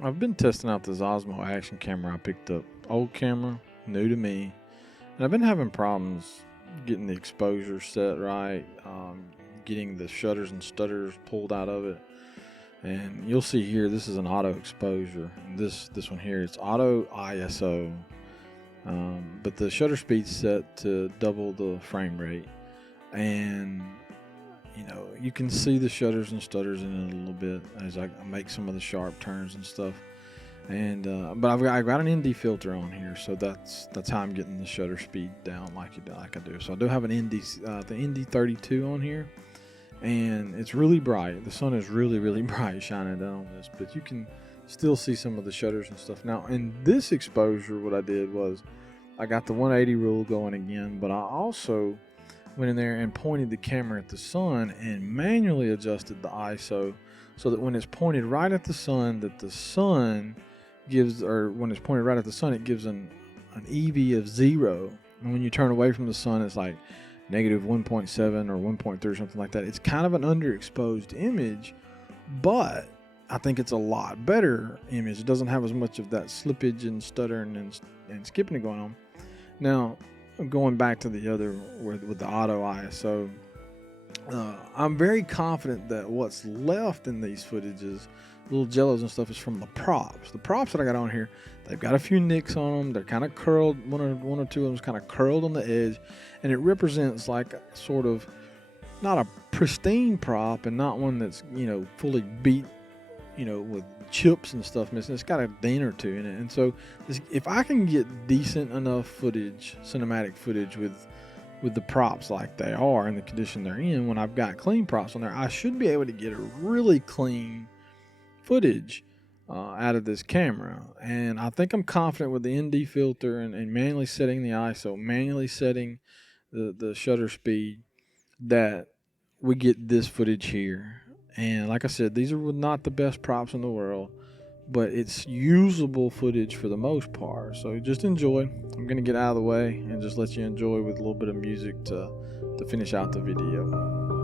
I've been testing out this Osmo action camera I picked up. Old camera, new to me. And I've been having problems getting the exposure set right, getting the shutters and stutters pulled out of it. And you'll see here, this is an auto exposure. This one here, it's auto ISO. But the shutter speed's set to double the frame rate. And you know, you can see the shutters and stutters in it a little bit as I make some of the sharp turns and stuff. And but I got an ND filter on here, so that's how I'm getting the shutter speed down like I do. So I do have an ND the ND32 on here, and it's really bright. The sun is really bright shining down on this, but you can still see some of the shutters and stuff. Now in this exposure, what I did was I got the 180 rule going again, but I also went in there and pointed the camera at the sun and manually adjusted the ISO so that when it's pointed right at the sun, that the sun gives, or when it's pointed right at the sun, it gives an EV of 0. And when you turn away from the sun, it's like negative 1.7 or 1.3 or something like that. It's kind of an underexposed image, but I think it's a lot better image. It doesn't have as much of that slippage and stuttering and skipping going on. Now, going back to the other with the auto ISO, I'm very confident that what's left in these footages, little jellos and stuff, is from the props. The props that I got on here, they've got a few nicks on them. They're kind of curled. One or two of them's kind of curled on the edge, and it represents like a sort of not a pristine prop and not one that's, you know, fully beat, you know, with chips and stuff missing. It's got a dent or two in it. And so if I can get decent enough footage, cinematic footage with the props like they are in the condition they're in, when I've got clean props on there, I should be able to get a really clean footage out of this camera. And I think I'm confident with the ND filter and manually setting the ISO, manually setting the shutter speed, that we get this footage here. And like I said, these are not the best props in the world, but it's usable footage for the most part. So just enjoy. I'm going to get out of the way and just let you enjoy with a little bit of music to finish out the video.